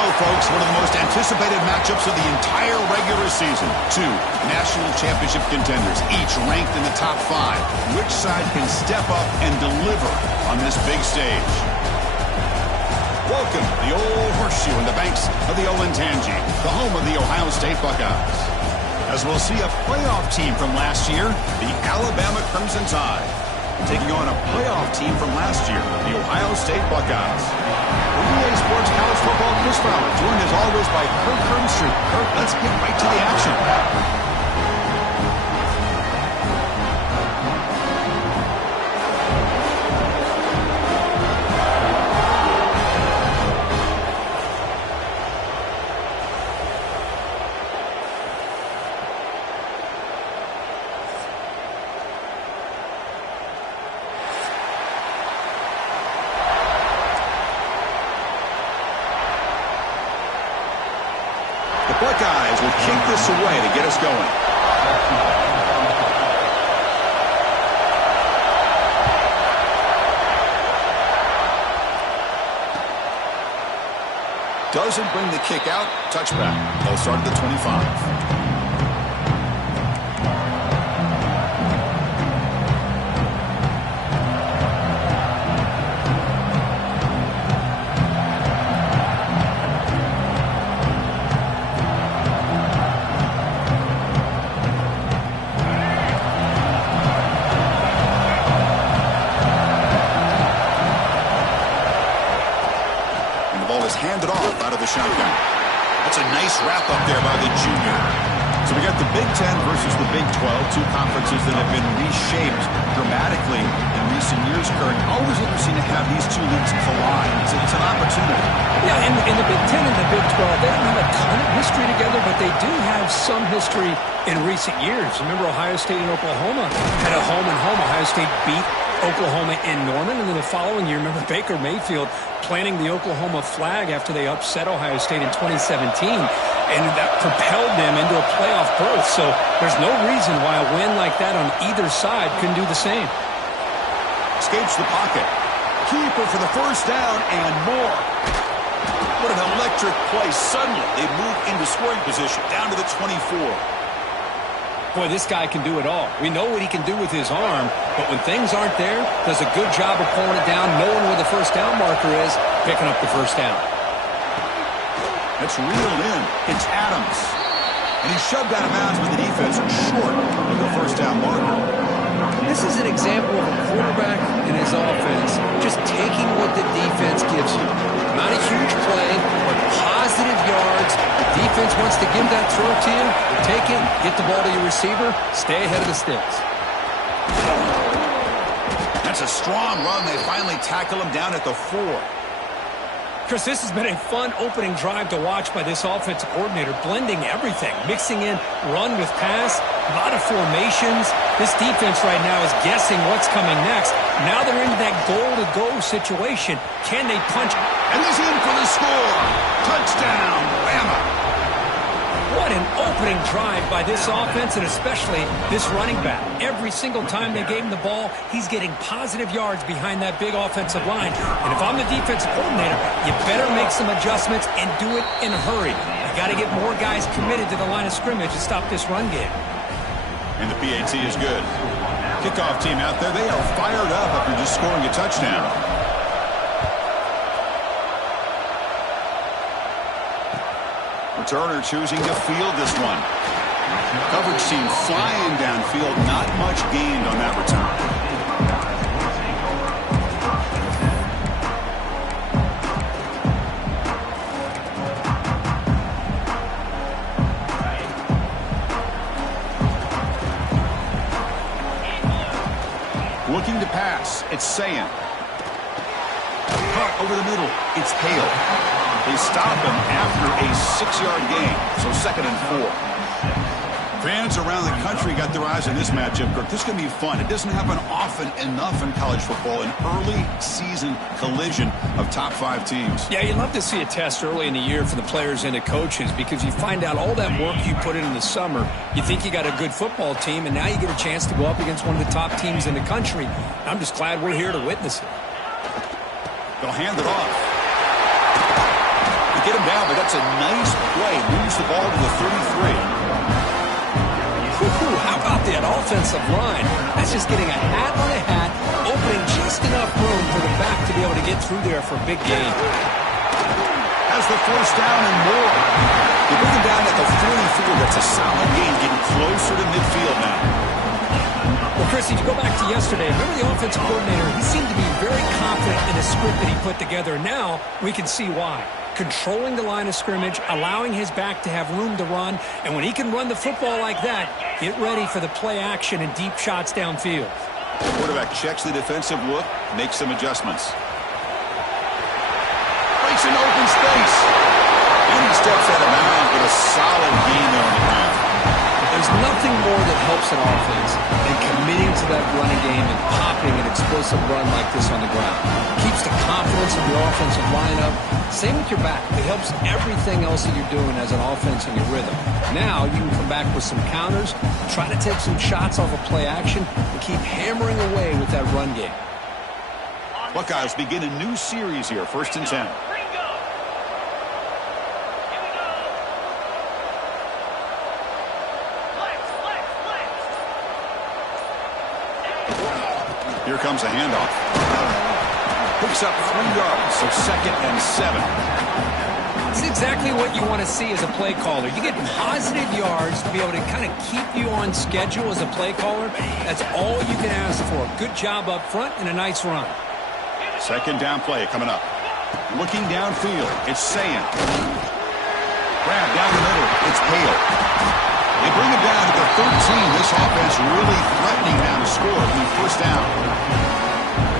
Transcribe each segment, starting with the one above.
go, folks. One of the most anticipated matchups of the entire regular season. Two national championship contenders, each ranked in the top 5. Which side can step up and deliver on this big stage? Welcome to the old horseshoe in the banks of the Olentangy, the home of the Ohio State Buckeyes. As we'll see a playoff team from last year, the Alabama Crimson Tide, taking on a playoff team from last year, the Ohio State Buckeyes. EA Sports College Football Chris Fowler, joined as always by Kirk Hermstreet. Kirk, let's get right to the action. Buckeyes will kick this away to get us going. Doesn't bring the kick out. Touchback. They'll start at the 25. Handed off out of the shotgun. That's a nice wrap up there by the junior. So we got the Big Ten versus the Big 12, two conferences that have been reshaped dramatically in recent years, Kurt. Always interesting to have these two leagues collide. It's an opportunity. Yeah, in the Big Ten and the Big 12, they don't have a ton of history together, but they do have some history in recent years. Remember, Ohio State and Oklahoma had a home-and-home. Ohio State beat Oklahoma in Norman, and then the following year, remember Baker Mayfield planting the Oklahoma flag after they upset Ohio State in 2017, and that propelled them into a playoff berth. So there's no reason why a win like that on either side couldn't do the same. Escapes the pocket. Keeper for the first down and more. What an electric play. Suddenly, they move into scoring position, down to the 24. Boy, this guy can do it all. We know what he can do with his arm, but when things aren't there, does a good job of pulling it down, knowing where the first down marker is, picking up the first down. It's reeled in. It's Adams. And he's shoved out of bounds with the defense short of the first down marker. This is an example of a quarterback and his offense just taking what the defense gives you. Not a huge play, but positive yards. The defense wants to give that throw to you. Take it, get the ball to your receiver, stay ahead of the sticks. That's a strong run. They finally tackle him down at the 4. Chris, this has been a fun opening drive to watch by this offensive coordinator, blending everything, mixing in run with pass, a lot of formations. This defense right now is guessing what's coming next. Now they're into that goal-to-go situation. Can they punch? And he's in for the score. Touchdown, Bama. What an opening drive by this offense, and especially this running back. Every single time they gave him the ball, he's getting positive yards behind that big offensive line. And if I'm the defensive coordinator, you better make some adjustments and do it in a hurry. You got to get more guys committed to the line of scrimmage to stop this run game. And the PAT is good. Kickoff team out there, they are fired up after just scoring a touchdown. Returner choosing to field this one. Coverage team flying downfield. Not much gained on that return. Looking to pass. It's Sayan. Caught over the middle. It's Hale. They stop him after a 6-yard gain, so 2nd and 4. Fans around the country got their eyes on this matchup, Kirk. This is going to be fun. It doesn't happen often enough in college football, an early season collision of top 5 teams. Yeah, you'd love to see a test early in the year for the players and the coaches, because you find out all that work you put in the summer. You think you got a good football team, and now you get a chance to go up against one of the top teams in the country. I'm just glad we're here to witness it. They'll hand it off. get him down, but that's a nice play. Moves the ball to the 33. How about that offensive line? That's just getting a hat on a hat, opening just enough room for the back to be able to get through there for a big gain. Has the first down and more. They bring him down at the 44. That's a solid gain, getting closer to midfield now. Well, Chris, if you go back to yesterday, remember the offensive coordinator, he seemed to be very confident in the script that he put together. Now we can see why. Controlling the line of scrimmage, allowing his back to have room to run, and when he can run the football like that, get ready for the play action and deep shots downfield. The quarterback checks the defensive look, makes some adjustments. Breaks into open space. And he steps out of bounds, but a solid gain there on the ground. There's nothing more that helps an offense than committing to that running game and popping an explosive run like this on the ground. Keeps the confidence of your offensive lineup. Same with your back. It helps everything else that you're doing as an offense in your rhythm. Now you can come back with some counters, try to take some shots off of play action, and keep hammering away with that run game. Buckeyes begin a new series here, 1st and 10. Here comes a handoff. Picks up 3 yards, so 2nd and 7. It's exactly what you want to see as a play caller. You get positive yards to be able to kind of keep you on schedule as a play caller. That's all you can ask for. Good job up front and a nice run. 2nd down play coming up. Looking downfield, it's Sayin. Grab down the middle, it's Hale. They bring it down to the 13. This offense really threatening now to score on the 1st down.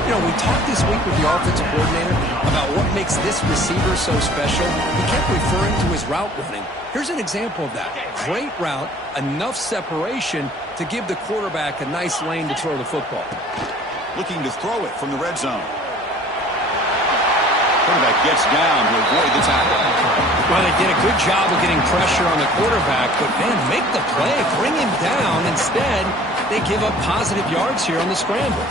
You know, we talked this week with the offensive coordinator about what makes this receiver so special. He kept referring to his route running. Here's an example of that. Great route, enough separation to give the quarterback a nice lane to throw the football. Looking to throw it from the red zone. Quarterback gets down to avoid the tackle. Well, they did a good job of getting pressure on the quarterback, but, man, make the play, bring him down. Instead, they give up positive yards here on the scramble.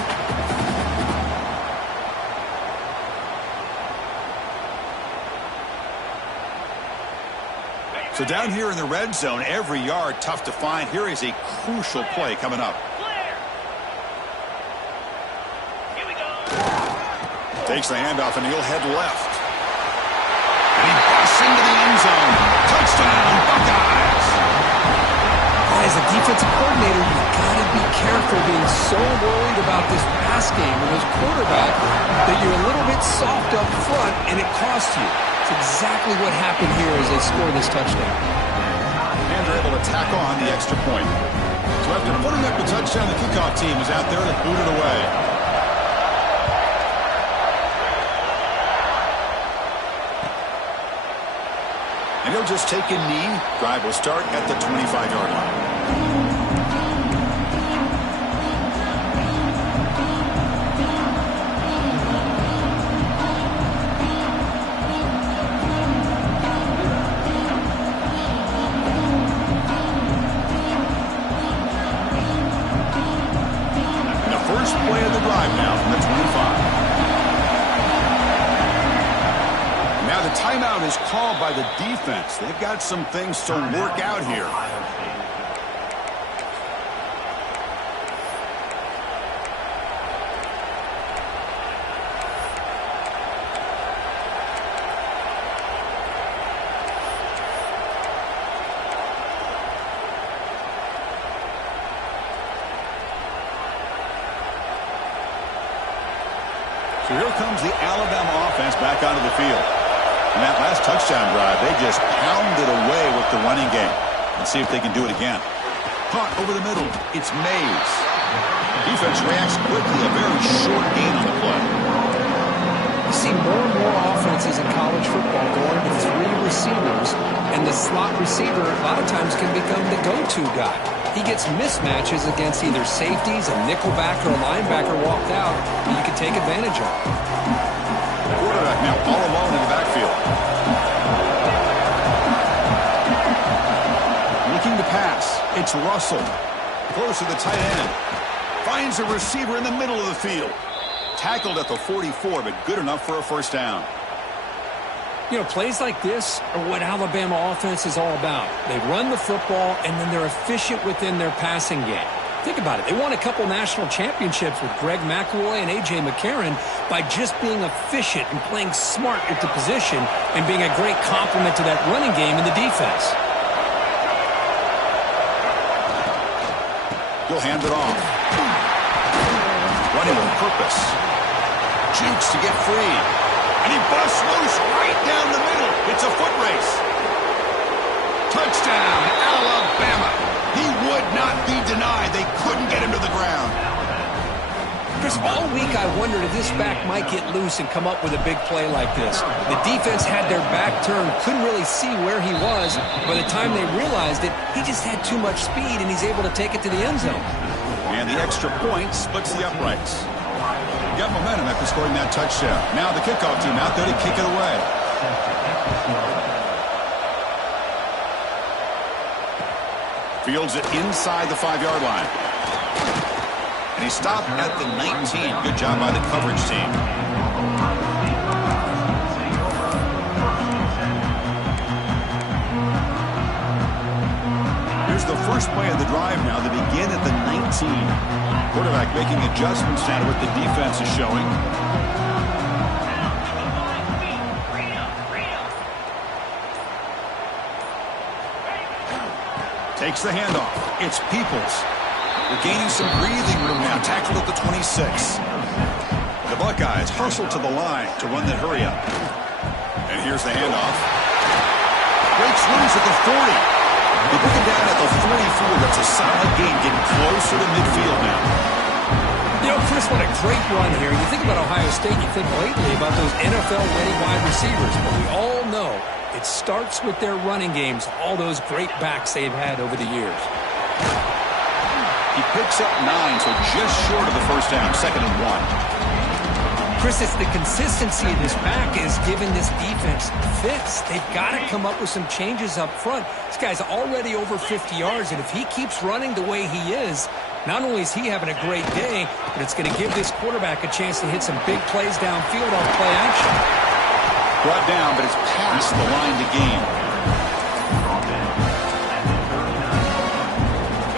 So down here in the red zone, every yard tough to find. Here is a crucial play coming up. Takes the handoff, and he'll head left. And he busts into the end zone. Touchdown, Buckeyes! As a defensive coordinator, you've got to be careful being so worried about this pass game and this quarterback that you're a little bit soft up front, and it costs you. It's exactly what happened here as they score this touchdown. And they're able to tack on the extra point. So after putting up the touchdown, the kickoff team is out there to boot it away. And he'll just take a knee. Drive will start at the 25-yard line. And the first play of the drive now from the 25. Now the timeout is called by the defense. They've got some things to work out here. So here comes the Alabama offense back onto the field. And that last touchdown drive, they just pounded away with the running game. Let's see if they can do it again. Caught over the middle. It's Mays. Defense reacts quickly. A very short gain on the play. You see more and more offenses in college football going to 3 receivers, and the slot receiver a lot of times can become the go-to guy. He gets mismatches against either safeties, a nickelback, or a linebacker walked out that you can take advantage of. The quarterback now all alone in the backfield. Looking to pass. It's Russell. Close to the tight end. Finds a receiver in the middle of the field. Tackled at the 44, but good enough for a first down. You know, plays like this are what Alabama offense is all about. They run the football, and then they're efficient within their passing game. Think about it. They won a couple national championships with Greg McElroy and A.J. McCarron by just being efficient and playing smart with the position and being a great complement to that running game in the defense. He'll hand it off. Running with purpose. Jukes to get free. And he busts loose right down the middle. It's a foot race. Touchdown, Alabama. He would not be denied. They couldn't get him to the ground. Chris, all week I wondered if this back might get loose and come up with a big play like this. The defense had their back turned, couldn't really see where he was. By the time they realized it, he just had too much speed, and he's able to take it to the end zone. And the extra point splits the uprights. Got momentum after scoring that touchdown. Now the kickoff team out there to kick it away. Fields it inside the 5-yard line. And he stopped at the 19. Good job by the coverage team. Here's the first play of the drive now. They begin at the 19. Quarterback making adjustments now to what the defense is showing. Takes the handoff. It's Peoples. They're gaining some breathing room now. Tackled at the 26. The Buckeyes hustle to the line to run that hurry up. And here's the handoff. Breaks loose at the 40. They bring it down at the 44. That's a solid gain, getting closer to midfield now. You know, Chris, what a great run here. You think about Ohio State, you think lately about those NFL-ready wide receivers, but we all know it starts with their running games, all those great backs they've had over the years. He picks up 9, so just short of the first down, 2nd and 1. Chris, it's the consistency of this back is giving this defense fits. They've got to come up with some changes up front. This guy's already over 50 yards, and if he keeps running the way he is, not only is he having a great day, but it's going to give this quarterback a chance to hit some big plays downfield on play action. Brought down, but it's past the line to gain.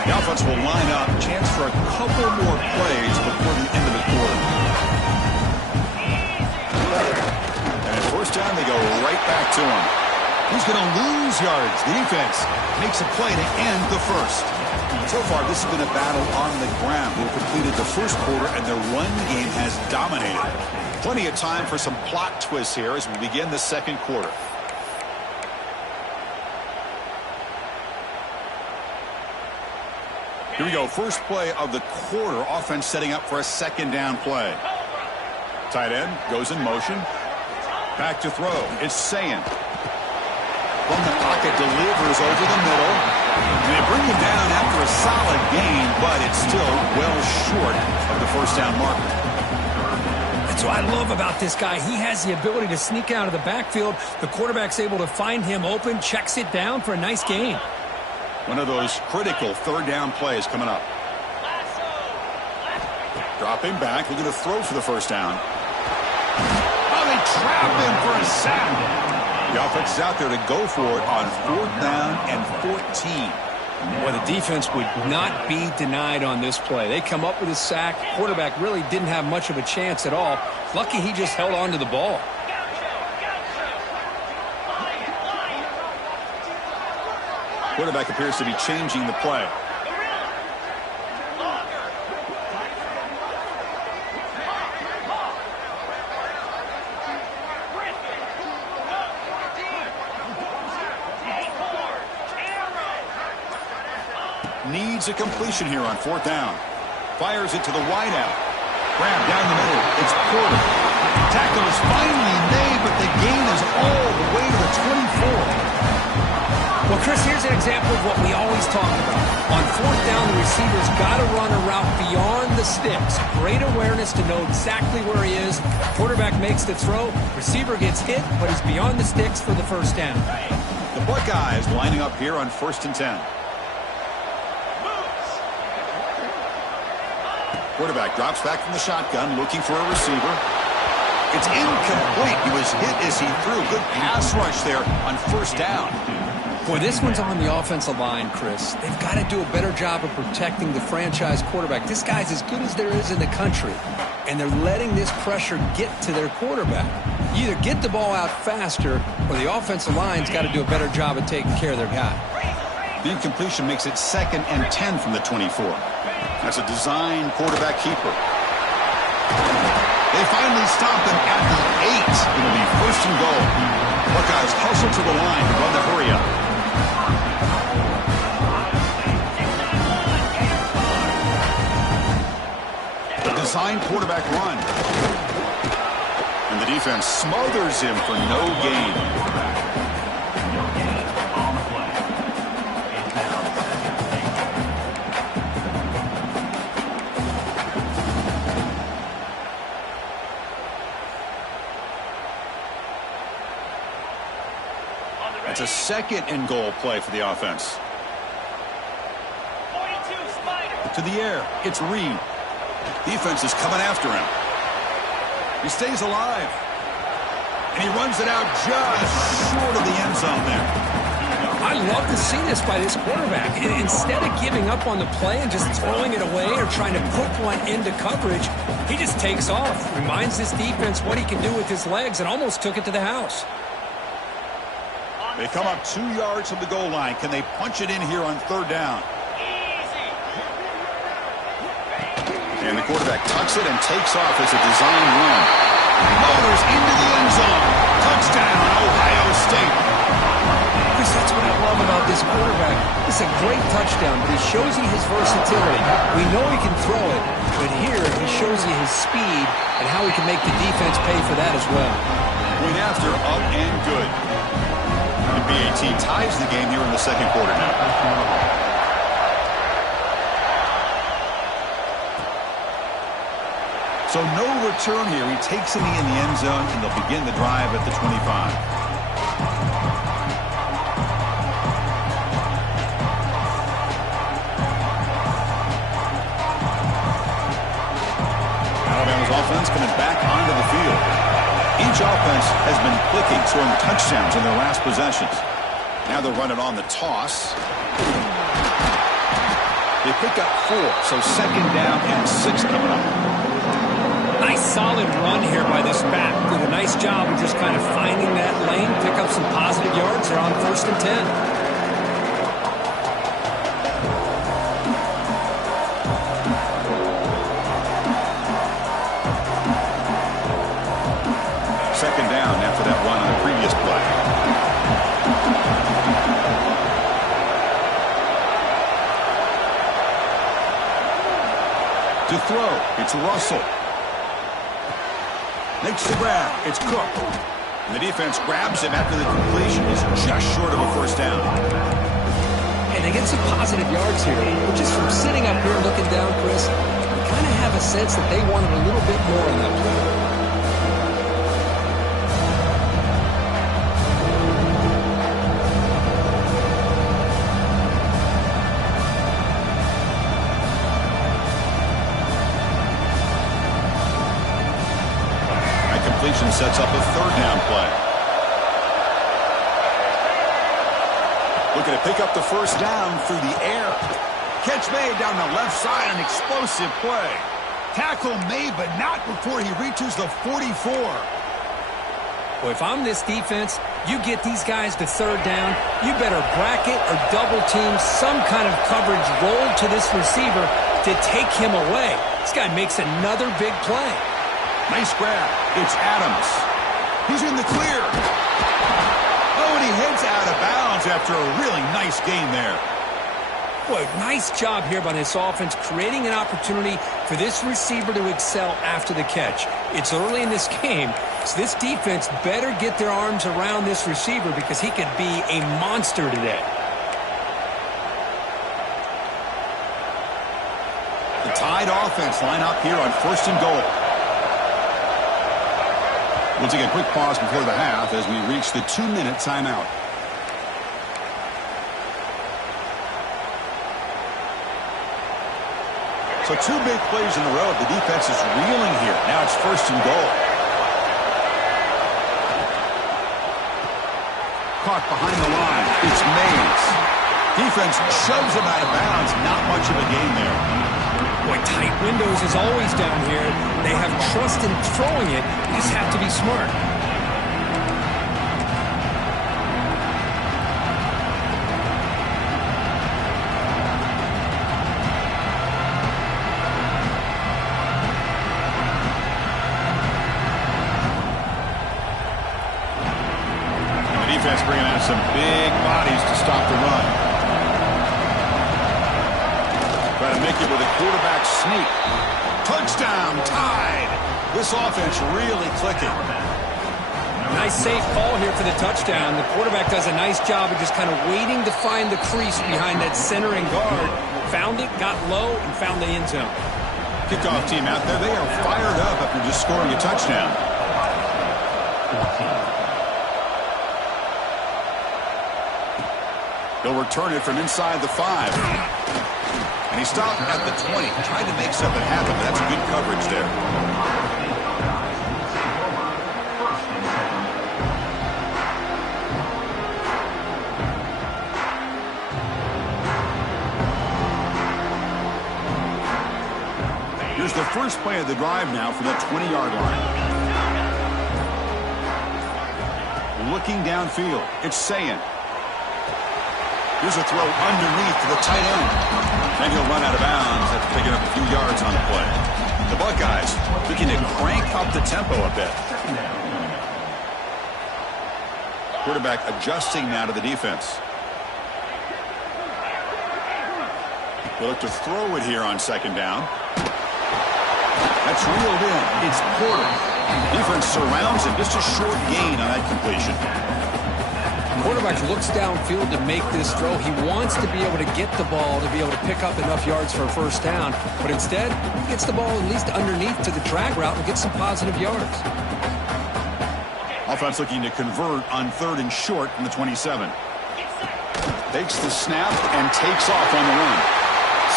The offense will line up. Chance for a couple more plays before the end of the quarter. And at first down, they go right back to him. He's going to lose yards. The defense makes a play to end the first. So far, this has been a battle on the ground. They've completed the first quarter, and their run game has dominated. Plenty of time for some plot twists here as we begin the second quarter. Here we go. First play of the quarter. Offense setting up for a 2nd down play. Tight end goes in motion. Back to throw. It's Sayin. From the pocket, delivers over the middle. And they bring him down after a solid gain, but it's still well short of the first down marker. That's what I love about this guy. He has the ability to sneak out of the backfield. The quarterback's able to find him open, checks it down for a nice gain. One of those critical 3rd down plays coming up. Dropping back, looking to throw for the first down. Oh, they trap him for a sack. The offense is out there to go for it on 4th down and 14. Well, the defense would not be denied on this play. They come up with a sack. Quarterback really didn't have much of a chance at all. Lucky he just held on to the ball. Quarterback appears to be changing the play. Needs a completion here on 4th down. Fires it to the wideout. Grab down the middle. It's Porter. Tackle is finally made, but the gain is all the way to the 24. Well, Chris, here's an example of what we always talk about. On 4th down, the receiver's got to run a route beyond the sticks. Great awareness to know exactly where he is. Quarterback makes the throw. Receiver gets hit, but he's beyond the sticks for the first down. The Buckeyes lining up here on 1st and 10. Quarterback drops back from the shotgun, looking for a receiver. It's incomplete. He was hit as he threw. Good pass rush there on first down. Boy, this one's on the offensive line, Chris. They've got to do a better job of protecting the franchise quarterback. This guy's as good as there is in the country, and they're letting this pressure get to their quarterback. You either get the ball out faster, or the offensive line's got to do a better job of taking care of their guy. The incompletion makes it 2nd and 10 from the 24. That's a design quarterback keeper. They finally stop him at the 8. It'll be 1st and goal. Buckeyes hustle to the line to run the hurry up. The design quarterback run. And the defense smothers him for no gain. It's a 2nd and goal play for the offense. 42, Spider. To the air. It's Reed. Defense is coming after him. He stays alive. And he runs it out just short of the end zone there. I love to see this by this quarterback. Instead of giving up on the play and just throwing it away or trying to put one into coverage, he just takes off. Reminds this defense what he can do with his legs and almost took it to the house. They come up 2 yards from the goal line. Can they punch it in here on 3rd down? And the quarterback tucks it and takes off as a design run. Motors into the end zone. Touchdown, Ohio State. Chris, that's what I love about this quarterback. It's a great touchdown, but he shows you his versatility. We know he can throw it, but here he shows you his speed and how he can make the defense pay for that as well. Went after, up and good. The BAT ties the game here in the 2nd quarter now. So no return here. He takes it in the end zone, and they'll begin the drive at the 25. Alabama's offense coming back onto the field. Each offense has been clicking, scoring touchdowns in their last possessions. Now they'll run it on the toss. They pick up 4, so 2nd down and 6 coming up. Nice solid run here by this back. Did a nice job of just kind of finding that lane, pick up some positive yards. They're on 1st and 10. After that run on the previous play. To throw, it's Russell. Makes the grab, it's Cook. And the defense grabs him after the completion is just short of a 1st down. And they get some positive yards here, but just from sitting up here looking down, Chris, you kind of have a sense that they wanted a little bit more in that play. Sets up a 3rd down play. Looking to pick up the 1st down through the air. Catch made down the left side, an explosive play. Tackle made, but not before he reaches the 44. Well, if I'm this defense, you get these guys to 3rd down, you better bracket or double team some kind of coverage roll to this receiver to take him away. This guy makes another big play. Nice grab. It's Adams. He's in the clear. Oh, and he heads out of bounds after a really nice game there. Boy, nice job here by this offense, creating an opportunity for this receiver to excel after the catch. It's early in this game, so this defense better get their arms around this receiver because he could be a monster today. The Tide offense line up here on 1st and goal. We'll take a quick pause before the half as we reach the 2-minute timeout. So 2 big plays in a row. The defense is reeling here. Now it's 1st and goal. caught behind the line. It's Mays. Defense shoves him out of bounds. Not much of a gain there. Boy, tight windows is always down here. They have trust in throwing it. You just have to be smart. Defense bringing out some big bodies to stop the run. Try to make it with a quarterback sneak. Touchdown, tied. This offense really clicking. Nice safe call here for the touchdown. The quarterback does a nice job of just kind of waiting to find the crease behind that center and guard. Found it, got low, and found the end zone. Kickoff team out there, they are fired up after just scoring a touchdown. They'll return it from inside the 5. And he stopped at the 20. Tried to make something happen, but that's good coverage there. Here's the first play of the drive now from the 20-yard line. Looking downfield, it's Sayin. Here's a throw underneath to the tight end. And he'll run out of bounds after picking up a few yards on the play. The Buckeyes looking to crank up the tempo a bit. Quarterback adjusting now to the defense. They'll look to throw it here on second down. That's reeled in. It's Porter. Defense surrounds him. Just a short gain on that completion. Quarterback looks downfield to make this throw. He wants to be able to get the ball to be able to pick up enough yards for a first down. But instead, he gets the ball at least underneath to the drag route and gets some positive yards. Offense looking to convert on 3rd and short from the 27. Takes the snap and takes off on the run.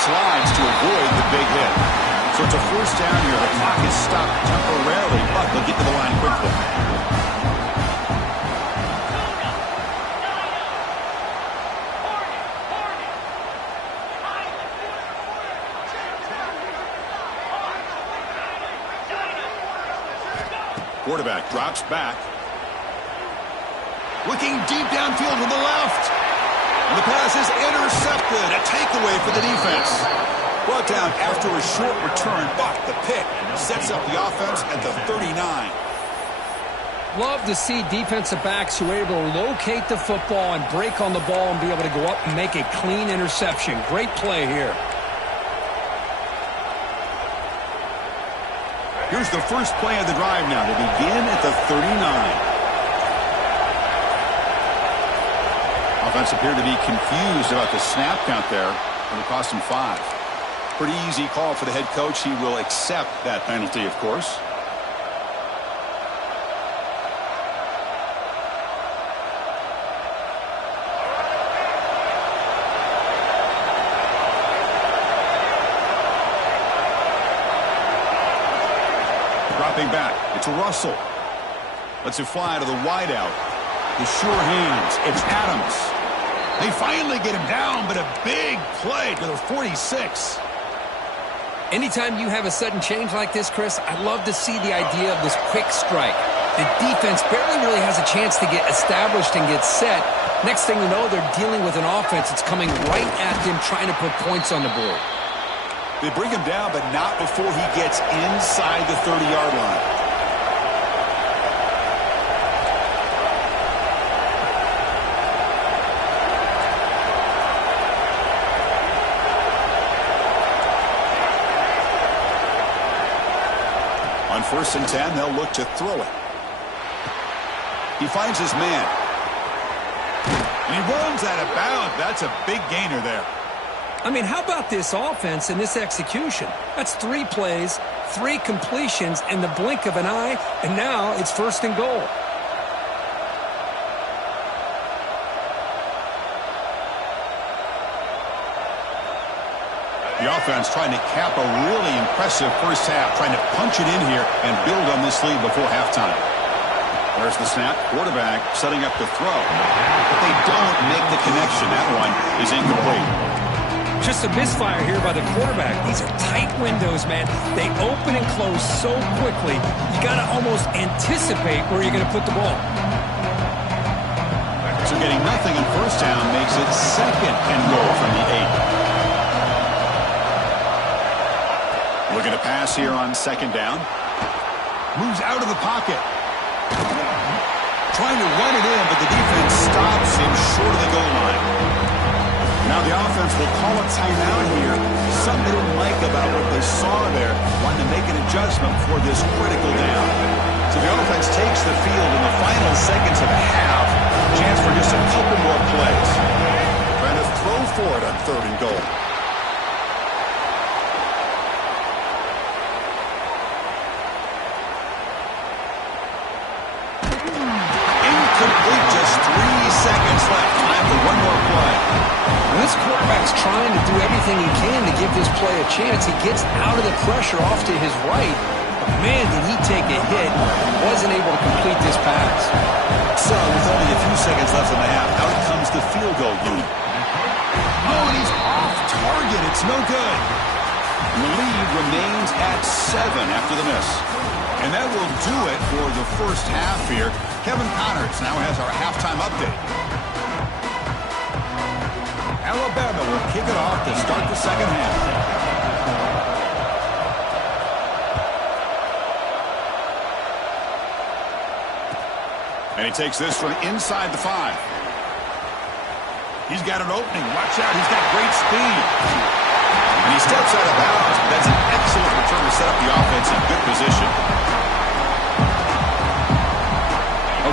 Slides to avoid the big hit. So it's a first down here. The clock is stopped temporarily, but they'll get to the line quickly. Quarterback drops back. Looking deep downfield to the left. And the pass is intercepted. A takeaway for the defense. Brought down after a short return, but the pick sets up the offense at the 39. Love to see defensive backs who are able to locate the football and break on the ball and be able to go up and make a clean interception. Great play here. Here's the first play of the drive now. They begin at the 39. Offense appeared to be confused about the snap count there. It'll cost him 5. Pretty easy call for the head coach. He will accept that penalty, of course. Dropping back. It's Russell. Lets it fly to the wideout. The sure hands. It's Adams. They finally get him down, but a big play to the 46. Anytime you have a sudden change like this, Chris, I love to see the idea of this quick strike. The defense barely really has a chance to get established and get set. Next thing you know, they're dealing with an offense that's coming right at them, trying to put points on the board. They bring him down, but not before he gets inside the 30-yard line. On 1st and 10, they'll look to throw it. He finds his man. And he runs out of bounds. That's a big gainer there. I mean, how about this offense and this execution? That's 3 plays, 3 completions in the blink of an eye, and now it's 1st and goal. The offense trying to cap a really impressive first half, trying to punch it in here and build on this lead before halftime. There's the snap. Quarterback setting up the throw. But they don't make the connection. That one is incomplete. Just a misfire here by the quarterback. These are tight windows, man. They open and close so quickly. You got to almost anticipate where you're going to put the ball. So getting nothing on first down makes it second and goal from the 8. Looking to pass here on second down. Moves out of the pocket. Trying to run it in, but the defense stops him short of the goal line. Now the offense will call a timeout here. Something they didn't like about what they saw there. Wanting to make an adjustment for this critical down. So the offense takes the field in the final seconds of the half. Chance for just a couple more plays. Trying to throw for it on third and goal. Incomplete, just 3 seconds left. Time for one more play. And this quarterback's trying to do everything he can to give this play a chance. He gets out of the pressure off to his right. But man, did he take a hit. Wasn't able to complete this pass. So, with only a few seconds left in the half, out comes the field goal unit. Oh, and he's off target. It's no good. And the lead remains at 7 after the miss. And that will do it for the first half here. Kevin Connors now has our halftime update. Alabama will kick it off to start the second half. And he takes this from inside the 5. He's got an opening. Watch out. He's got great speed. And he steps out of bounds. That's an excellent return to set up the offense in good position.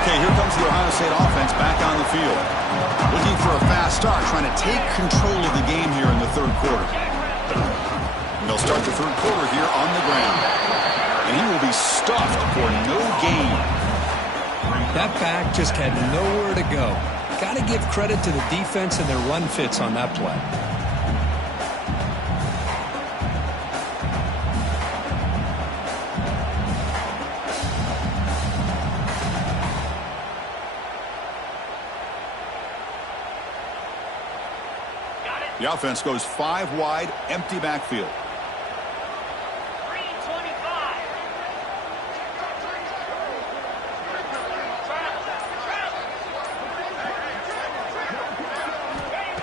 Okay, here comes the Ohio State offense back on the field. Looking for a fast start, trying to take control of the game here in the third quarter. And they'll start the third quarter here on the ground. And he will be stuffed for no gain. That back just had nowhere to go. Got to give credit to the defense and their run fits on that play. The offense goes 5 wide, empty backfield.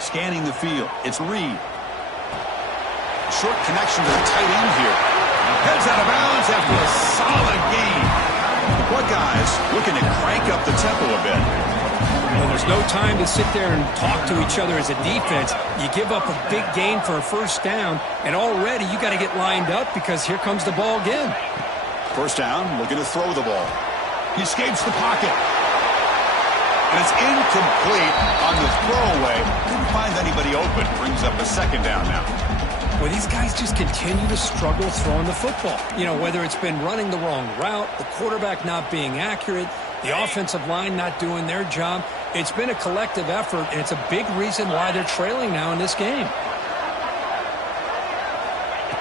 Scanning the field. It's Reed. Short connection to the tight end here. Heads out of bounds after a solid gain. The Buckeyes looking to crank up the tempo a bit. Well, there's no time to sit there and talk to each other as a defense. You give up a big gain for a first down, and already you got to get lined up because here comes the ball again. First down, looking to throw the ball. He escapes the pocket. And it's incomplete on the throwaway. Couldn't find anybody open. Brings up a second down now. Well, these guys just continue to struggle throwing the football. You know, whether it's been running the wrong route, the quarterback not being accurate, the offensive line not doing their job. It's been a collective effort, and it's a big reason why they're trailing now in this game.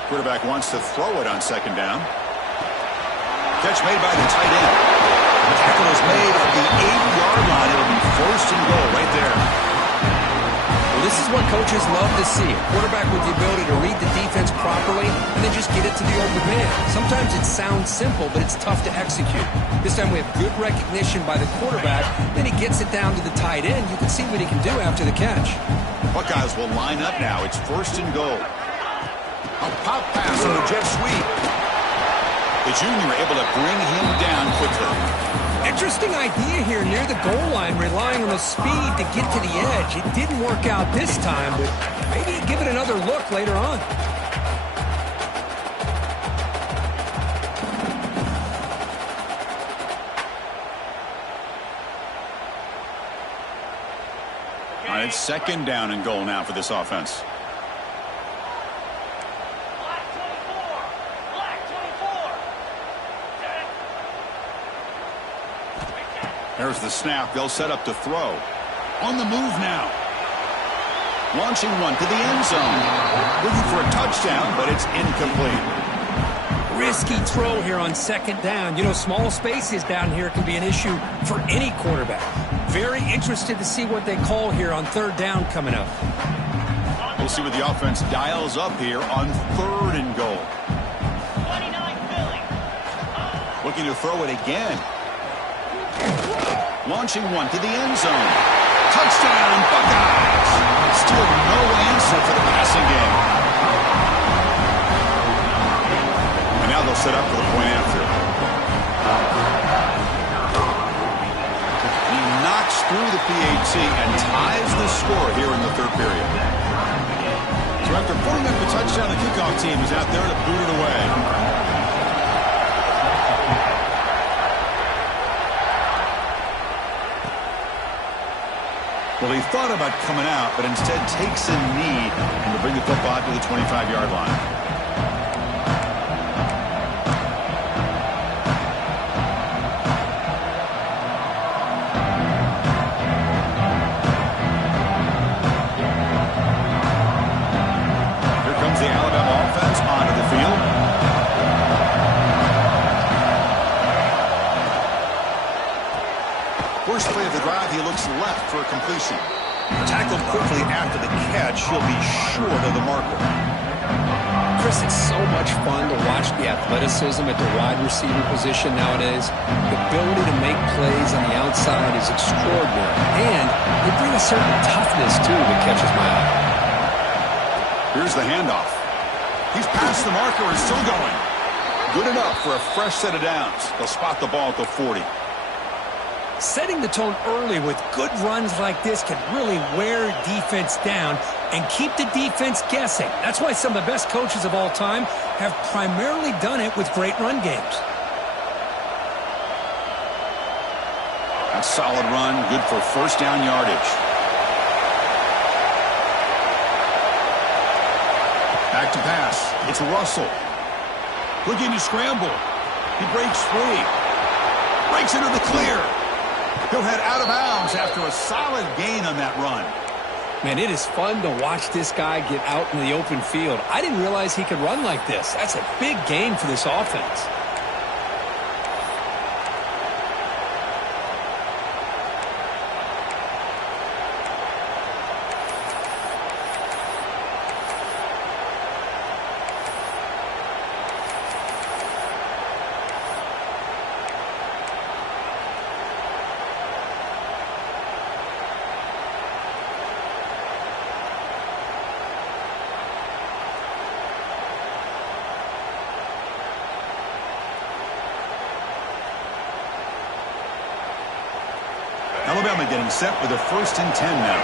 Quarterback wants to throw it on second down. Catch made by the tight end. The tackle is made at the 8-yard line. It'll be first and goal right there. Well, this is what coaches love to see. A quarterback with the ability to read the defense properly and then just get it to the open man. Sometimes it sounds simple, but it's tough to execute. This time we have good recognition by the quarterback. Then he gets it down to the tight end. You can see what he can do after the catch. Buckeyes will line up now. It's first and goal. A pop pass on the jet sweep. The junior able to bring him down quickly. Interesting idea here near the goal line, relying on the speed to get to the edge. It didn't work out this time, but maybe give it another look later on. All right, it's second down and goal now for this offense. There's the snap. They'll set up to throw. On the move now. Launching one to the end zone. Looking for a touchdown, but it's incomplete. risky throw here on second down. You know, small spaces down here can be an issue for any quarterback. Very interested to see what they call here on third down coming up. We'll see what the offense dials up here on 3rd and goal. Looking to throw it again. Launching one to the end zone. Touchdown, Buckeyes! Still no answer for the passing game. And now they'll set up for the point after. He knocks through the PAT and ties the score here in the 3rd period. So after putting up the touchdown, the kickoff team is out there to boot it away. Well, he thought about coming out, but instead takes a knee and to bring the football out to the 25-yard line. Here comes the Alabama offense onto the field. First play of the drive, he looks left for a completion. Tackled quickly after the catch, he'll be short of the marker. Chris, it's so much fun to watch the athleticism at the wide receiver position nowadays. The ability to make plays on the outside is extraordinary. And they bring a certain toughness, too, that catches my eye. Here's the handoff. He's past the marker and still going. Good enough for a fresh set of downs. They'll spot the ball at the 40. Setting the tone early with good runs like this can really wear defense down and keep the defense guessing. That's why some of the best coaches of all time have primarily done it with great run games. A solid run, good for first down yardage. Back to pass. It's Russell. Looking to scramble. He breaks free. Breaks into the clear. He'll head out of bounds after a solid gain on that run. Man, it is fun to watch this guy get out in the open field. I didn't realize he could run like this. That's a big gain for this offense. Alabama getting set with a 1st and 10 now.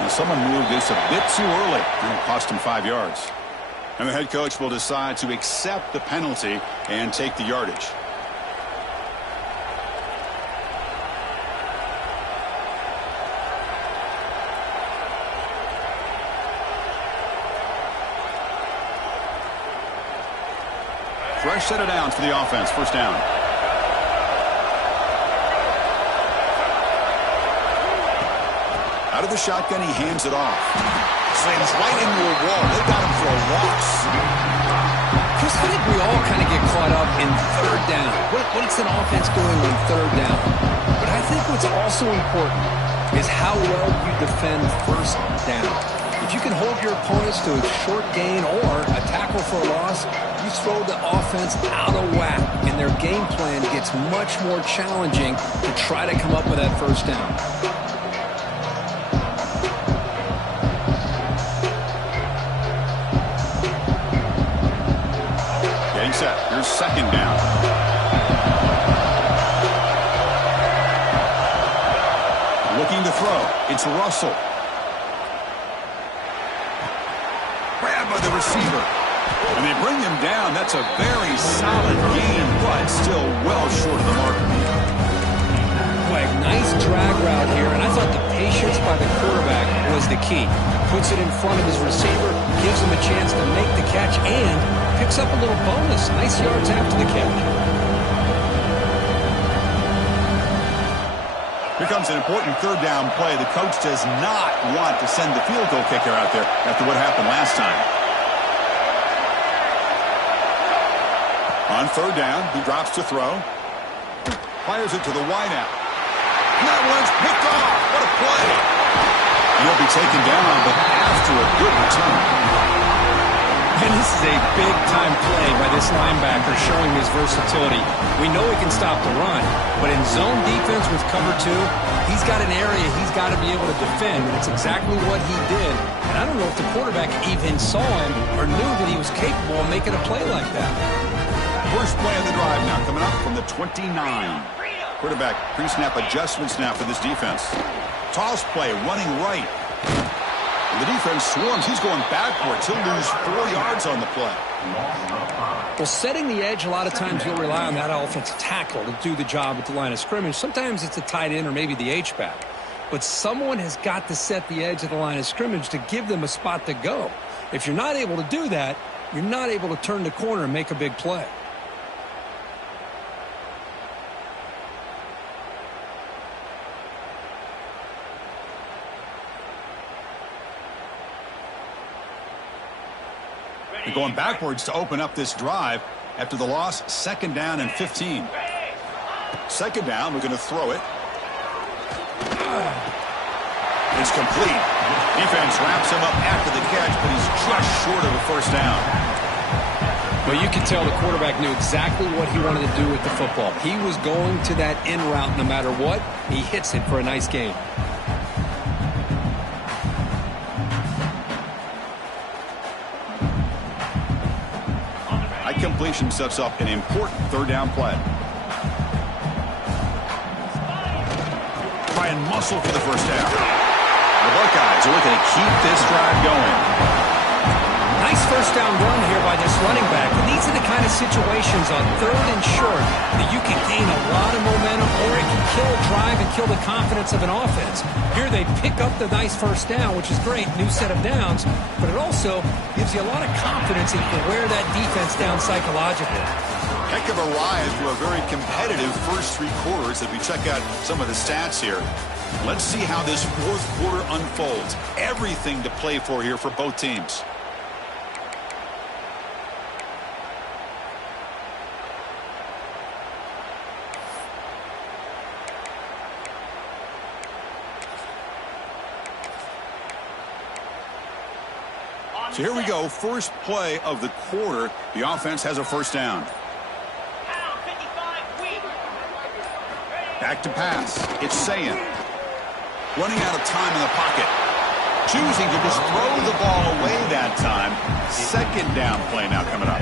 Now someone moved this a bit too early, and it cost him 5 yards. And the head coach will decide to accept the penalty and take the yardage. Fresh set of downs for the offense. First down. Out of the shotgun, he hands it off. Slams right into a wall. They got him for a loss. Chris, I think we all kind of get caught up in third down. What's an offense doing on third down? But I think what's also important is how well you defend first down. If you can hold your opponents to a short gain or a tackle for a loss, you throw the offense out of whack, and their game plan gets much more challenging to try to come up with that first down. Getting set. Here's second down. Looking to throw. It's Russell. Grabbed by the receiver. And they bring him down. That's a very solid gain, but still well short of the mark. Boy, nice drag route here, and I thought the patience by the quarterback was the key. Puts it in front of his receiver, gives him a chance to make the catch, and picks up a little bonus. Nice yards after the catch. Here comes an important third down play. The coach does not want to send the field goal kicker out there after what happened last time. On third down, he drops to throw. Fires it to the wideout. And that one's picked off. What a play. He'll be taken down, but after a good return. And this is a big-time play by this linebacker showing his versatility. We know he can stop the run, but in zone defense with cover two, he's got an area he's got to be able to defend, and it's exactly what he did. And I don't know if the quarterback even saw him or knew that he was capable of making a play like that. First play of the drive now coming up from the 29. Quarterback pre-snap adjustment snap for this defense. Toss play running right. The defense swarms. He's going backwards. He'll lose 4 yards on the play. Well, setting the edge, a lot of times you'll rely on that offensive tackle to do the job at the line of scrimmage. Sometimes it's a tight end or maybe the H-back. But someone has got to set the edge of the line of scrimmage to give them a spot to go. If you're not able to do that, you're not able to turn the corner and make a big play. They're going backwards to open up this drive after the loss. Second down and 15. Second down, we're going to throw it. It's complete. Defense wraps him up after the catch, but he's just short of a first down. Well, you can tell the quarterback knew exactly what he wanted to do with the football. He was going to that in route no matter what. He hits it for a nice gain. Completion sets up an important third down play. Try and muscle for the first down. The Buckeyes are looking to keep this drive going. Nice first down run here by this running back. And these are the kind of situations on third and short that you can gain a lot of momentum, or it can kill a drive and kill the confidence of an offense. Here they pick up the nice first down, which is great, new set of downs, but it also gives you a lot of confidence that you can wear that defense down psychologically. Heck of a ride through a very competitive first 3 quarters as we check out some of the stats here. Let's see how this fourth quarter unfolds. Everything to play for here for both teams. So here we go, first play of the quarter. The offense has a first down. Back to pass. It's Sayin. Running out of time in the pocket. Choosing to just throw the ball away that time. Second down play now coming up.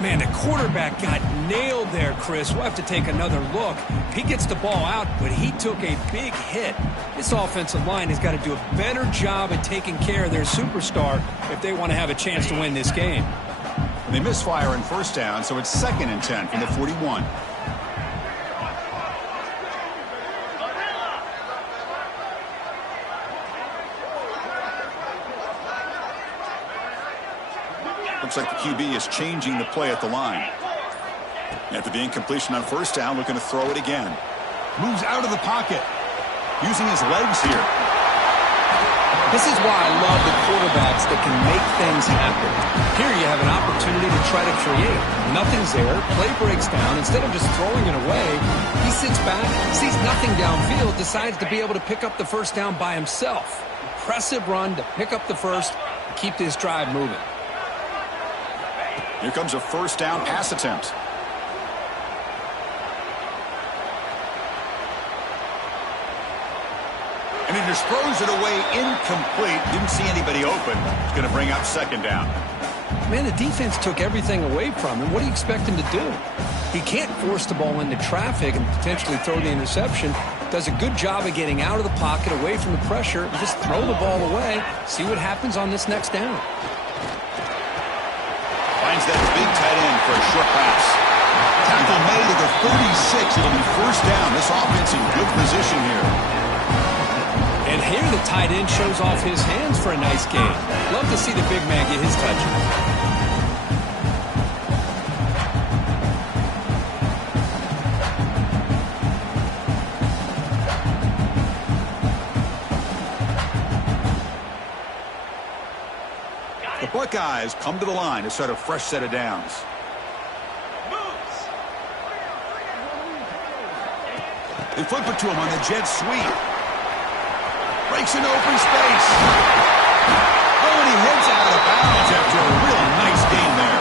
Man, the quarterback got nailed there, Chris. We'll have to take another look. He gets the ball out, but he took a big hit. This offensive line has got to do a better job at taking care of their superstar if they want to have a chance to win this game. They misfire in first down, so it's 2nd and 10 from the 41. Looks like the QB is changing the play at the line. After the incompletion on first down, looking to throw it again. Moves out of the pocket. Using his legs here. This is why I love the quarterbacks that can make things happen. Here you have an opportunity to try to create. Nothing's there. Play breaks down. Instead of just throwing it away, he sits back, sees nothing downfield, decides to be able to pick up the first down by himself. Impressive run to pick up the first, keep this drive moving. Here comes a first down pass attempt. And he just throws it away incomplete. Didn't see anybody open. It's going to bring up second down. Man, the defense took everything away from him. What do you expect him to do? He can't force the ball into traffic and potentially throw the interception. Does a good job of getting out of the pocket, away from the pressure, and just throw the ball away. See what happens on this next down. Finds that big tight end for a short pass. Tackle made at the 36. It'll be first down. This offense in good position here. And here the tight end shows off his hands for a nice gain. Love to see the big man get his touches. Buckeyes come to the line to start a fresh set of downs. They flip it to him on the jet sweep. Breaks into open space. Oh, and he heads out of bounds after a real nice game there.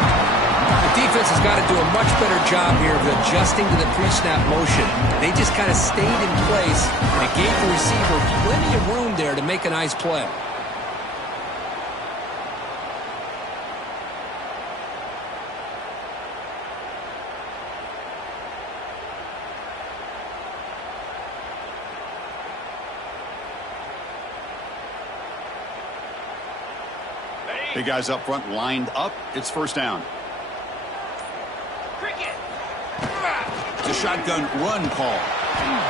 The defense has got to do a much better job here of adjusting to the pre-snap motion. They just kind of stayed in place, and it gave the receiver plenty of room there to make a nice play. Big guys up front lined up. It's first down. It's a shotgun run call.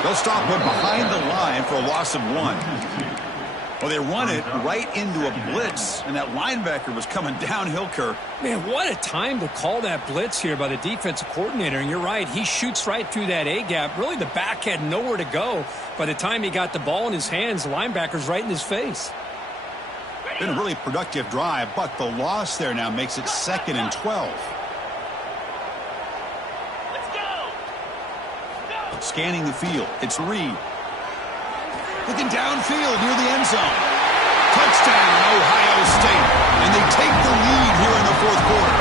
They'll stop him behind the line for a loss of 1. Well, they run it right into a blitz, and that linebacker was coming downhill, Kirk. Man, what a time to call that blitz here by the defensive coordinator. And you're right, he shoots right through that A-gap. Really, the back had nowhere to go. By the time he got the ball in his hands, the linebacker's right in his face. Been a really productive drive, but the loss there now makes it 2nd and 12. Let's go! Scanning the field, it's Reed. Looking downfield near the end zone. Touchdown, Ohio State. And they take the lead here in the fourth quarter.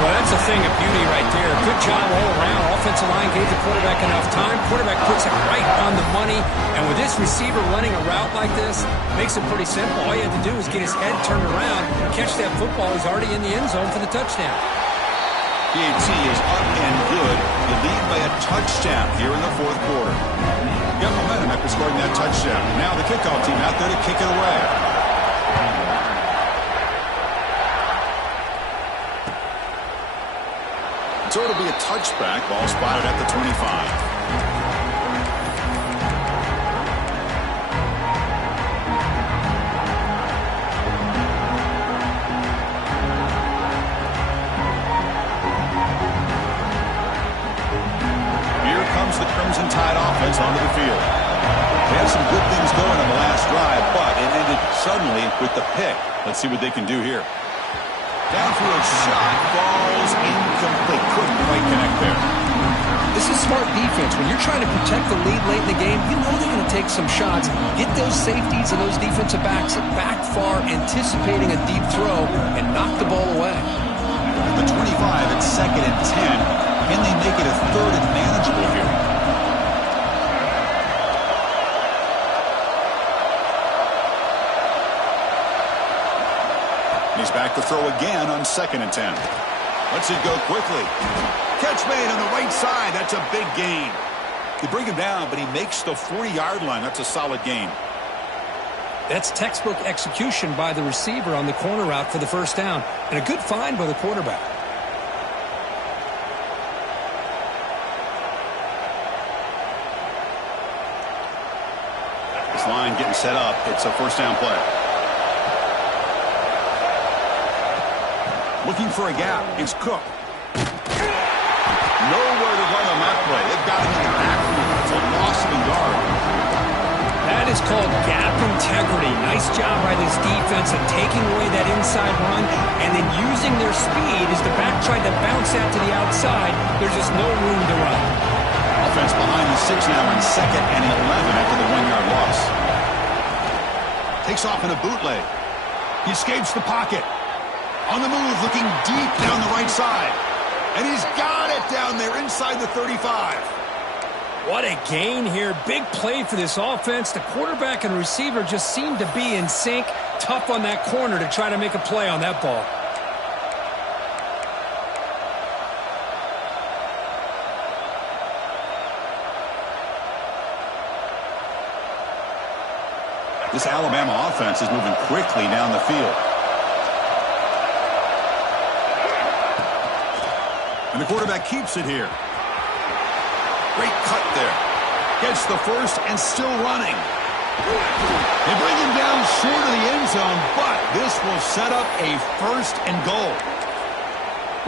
Well, that's a thing of beauty right there. Good job all around. Offensive line gave the quarterback enough time. Quarterback puts it right on the money. And with this receiver running a route like this, makes it pretty simple. All you have to do is get his head turned around, catch that football. He's already in the end zone for the touchdown. PAT is up and good. You lead by a touchdown here in the fourth quarter. Got momentum after scoring that touchdown. Now the kickoff team out there to kick it away. So it'll be a touchback. Ball spotted at the 25. Here comes the Crimson Tide offense onto the field. They had some good things going on the last drive, but it ended suddenly with the pick. Let's see what they can do here. Downfield shot falls incomplete. Couldn't quite connect there. This is smart defense. When you're trying to protect the lead late in the game, you know they're going to take some shots. Get those safeties and those defensive backs back far, anticipating a deep throw, and knock the ball away. At the 25, it's 2nd and 10. Can they make it a 3rd and manageable here? He's back to throw again on 2nd and 10. Lets it go quickly. Catch made on the right side. That's a big gain. They bring him down, but he makes the 40-yard line. That's a solid gain. That's textbook execution by the receiver on the corner route for the first down. And a good find by the quarterback. This line getting set up. It's a first down play. Looking for a gap. It's Cook. Nowhere to run on that play. They've got him in the backfield. It's a loss of a yard. That is called gap integrity. Nice job by this defense of taking away that inside run and then using their speed as the back tried to bounce out to the outside. There's just no room to run. Offense behind the 6 now in 2nd and 11 after the 1-yard loss. Takes off in a bootleg. He escapes the pocket. On the move, looking deep down the right side. And he's got it down there inside the 35. What a gain here. Big play for this offense. The quarterback and receiver just seem to be in sync. Tough on that corner to try to make a play on that ball. This Alabama offense is moving quickly down the field. And the quarterback keeps it here. Great cut there. Gets the first and still running. They bring him down short of the end zone, but this will set up a 1st and goal.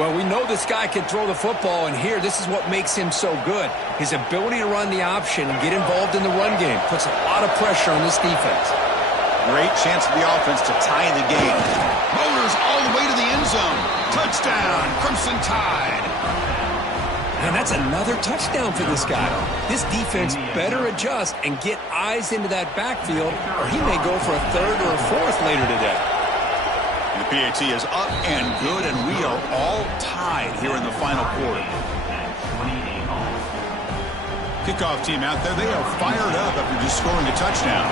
Well, we know this guy can throw the football, and here, this is what makes him so good. His ability to run the option and get involved in the run game puts a lot of pressure on this defense. Great chance for the offense to tie the game. Motors all the way to the end zone. Touchdown, Crimson Tide. And that's another touchdown for this guy. This defense better adjust and get eyes into that backfield, or he may go for a third or a fourth later today. The PAT is up and good, and we are all tied here in the final quarter. Kickoff team out there, they are fired up after just scoring a touchdown.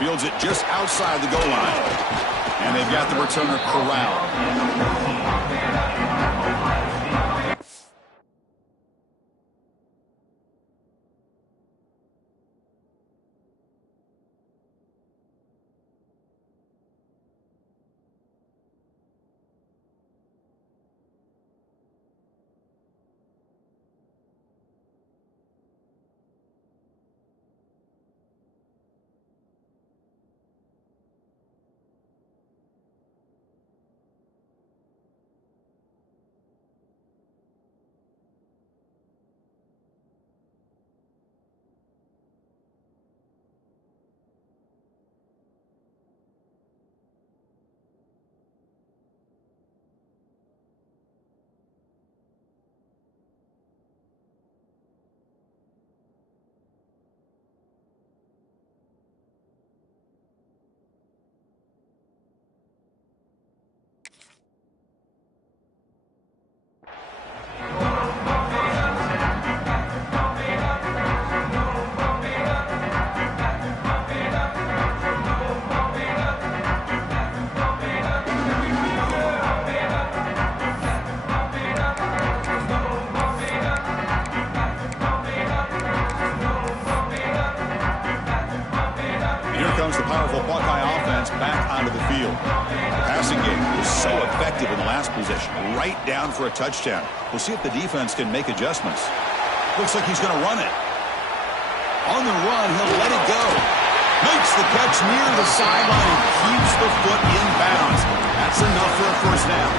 Fields it just outside the goal line. And they've got the returner corralled. Right down for a touchdown. We'll see if the defense can make adjustments. Looks like he's going to run it. On the run, he'll let it go. Makes the catch near the sideline and keeps the foot in bounds. That's enough for a first down.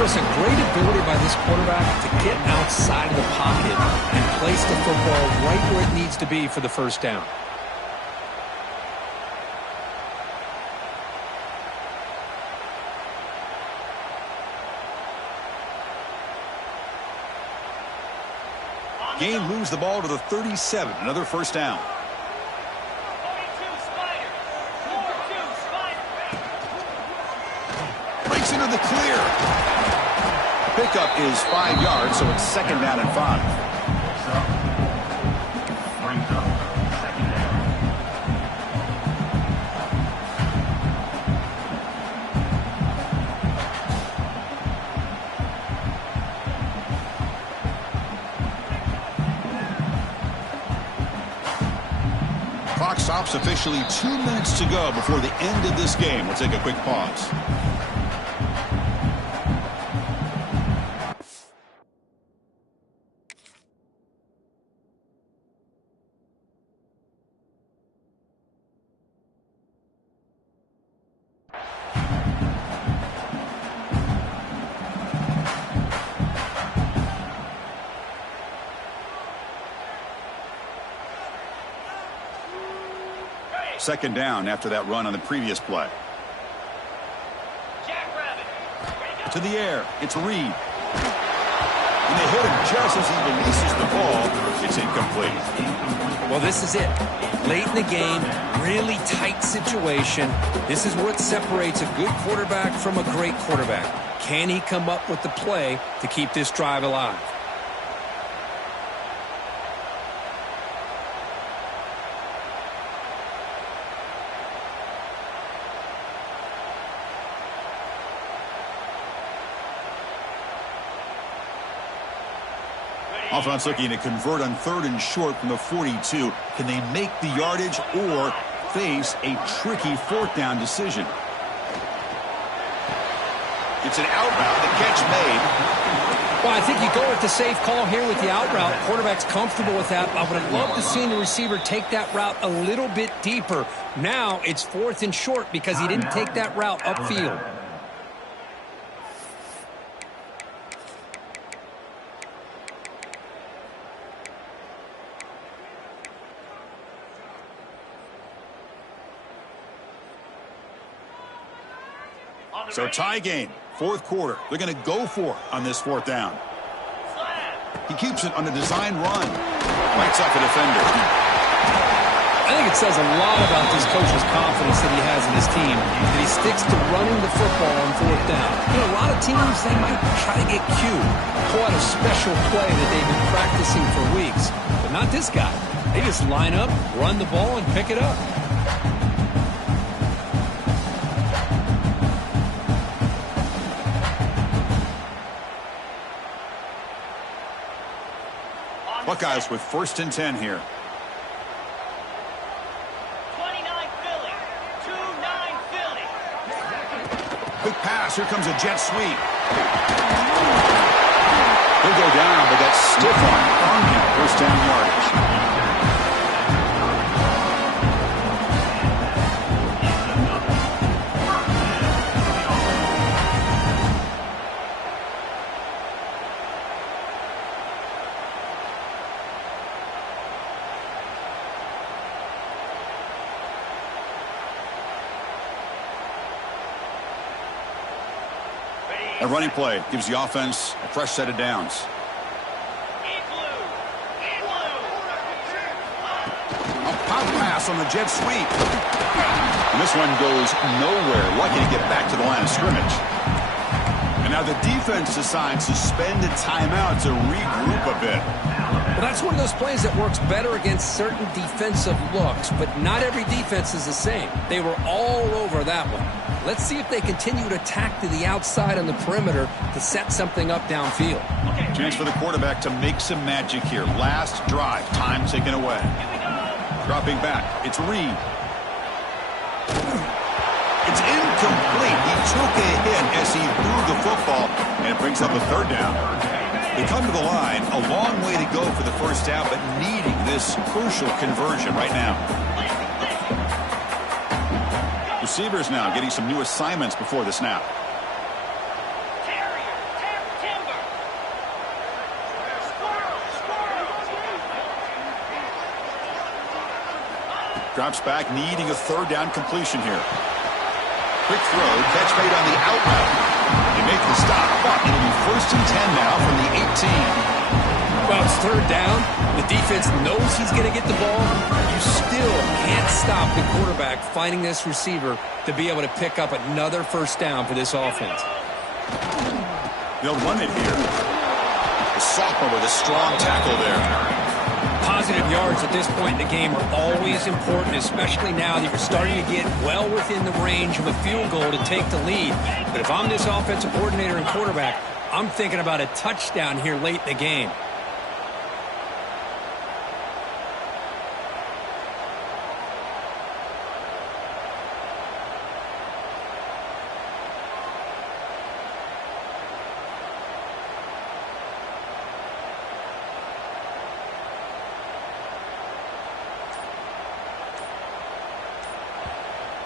Chris, a great ability by this quarterback to get outside of the pocket and place the football right where it needs to be for the first down. Gain moves the ball to the 37. Another first down. Breaks into the clear. Pickup is 5 yards, so it's second down and 5. Clock stops officially 2 minutes to go before the end of this game. We'll take a quick pause. Second down after that run on the previous play. To the air. It's Reed. And they hit him just as he releases the ball. It's incomplete. Well, this is it. Late in the game, really tight situation. This is what separates a good quarterback from a great quarterback. Can he come up with the play to keep this drive alive? Offense looking to convert on 3rd and short from the 42. Can they make the yardage or face a tricky 4th down decision? It's an out route. The catch made. Well, I think you go with the safe call here with the out route. Quarterback's comfortable with that. I would have loved to see the receiver take that route a little bit deeper. Now it's 4th and short because he didn't take that route upfield. So tie game, fourth quarter. They're going to go for it on this fourth down. He keeps it on a design run. Lights up the defender. I think it says a lot about this coach's confidence that he has in his team, that he sticks to running the football on fourth down. You know, a lot of teams, they might try to get cute, pull out a special play that they've been practicing for weeks. But not this guy. They just line up, run the ball, and pick it up. Buckeyes with 1st and 10 here. 29 Philly. 2-9 Philly. Quick pass. Here comes a jet sweep. He'll go down, but that's stiff on him. 1st down yardage. A running play gives the offense a fresh set of downs. A pop pass on the jet sweep. And this one goes nowhere. Lucky to get back to the line of scrimmage. And now the defense decides to spend a timeout to regroup a bit. Well, that's one of those plays that works better against certain defensive looks, but not every defense is the same. They were all over that one. Let's see if they continue to attack to the outside on the perimeter to set something up downfield. Chance for the quarterback to make some magic here. Last drive, time taken away. Dropping back, it's Reed. It's incomplete. He took a hit as he threw the football, and it brings up a 3rd down. They come to the line, a long way to go for the 1st down, but needing this crucial conversion right now. Receivers now getting some new assignments before the snap. Drops back, needing a 3rd down completion here. Quick throw, catch made on the out route. They make the stop, but it'll be 1st and 10 now from the 18. Well, it's 3rd down. The defense knows he's going to get the ball. You still can't stop the quarterback finding this receiver to be able to pick up another 1st down for this offense. They'll run it here. The sophomore with a strong tackle there. Positive yards at this point in the game are always important, especially now that you're starting to get well within the range of a field goal to take the lead. But if I'm this offensive coordinator and quarterback, I'm thinking about a touchdown here late in the game.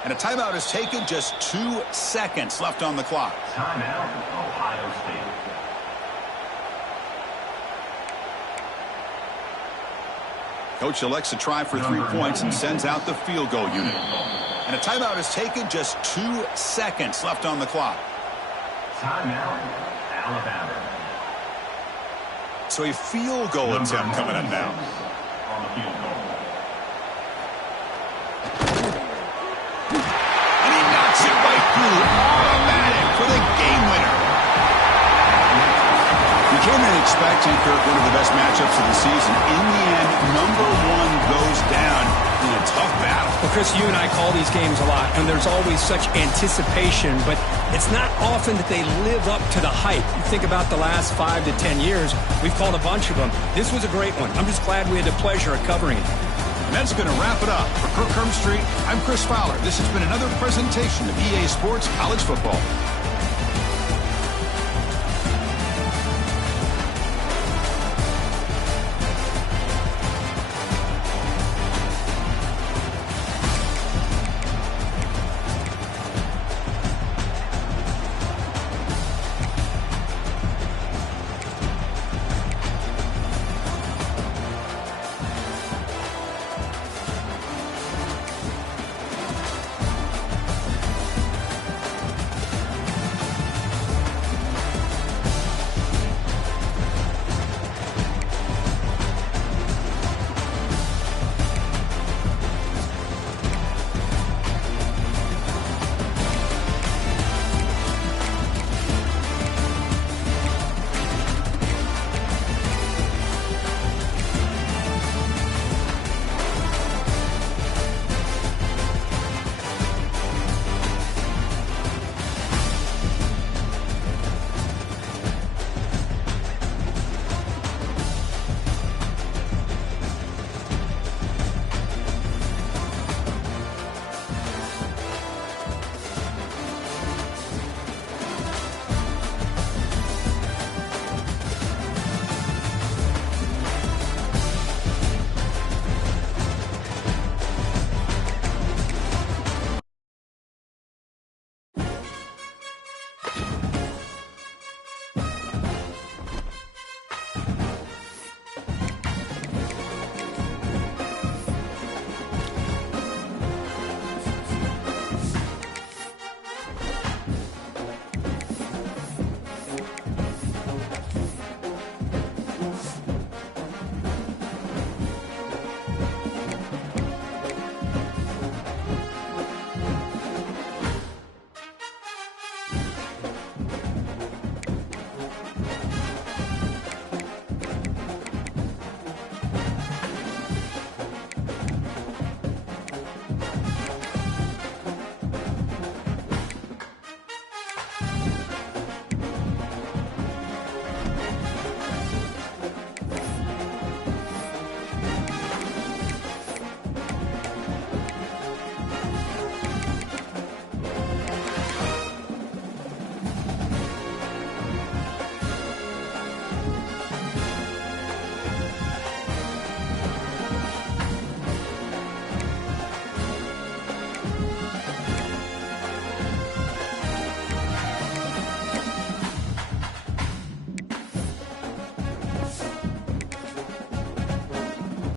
And a timeout is taken, just 2 seconds left on the clock. Timeout, Ohio State. Coach elects to try for 3 points and sends out the field goal unit. And a timeout is taken, just 2 seconds left on the clock. Timeout, Alabama. So a field goal attempt coming up now. On the field goal. And he knocks it right through. Automatic for the game winner. You came in expecting, Kirk, one of the best matchups of the season. In the end, number 1 goes down in a tough battle. Well, Chris, you and I call these games a lot, and there's always such anticipation, but it's not often that they live up to the hype. You think about the last 5 to 10 years, we've called a bunch of them. This was a great one. I'm just glad we had the pleasure of covering it. And that's going to wrap it up. For Kirk Street, I'm Chris Fowler. This has been another presentation of EA Sports College Football.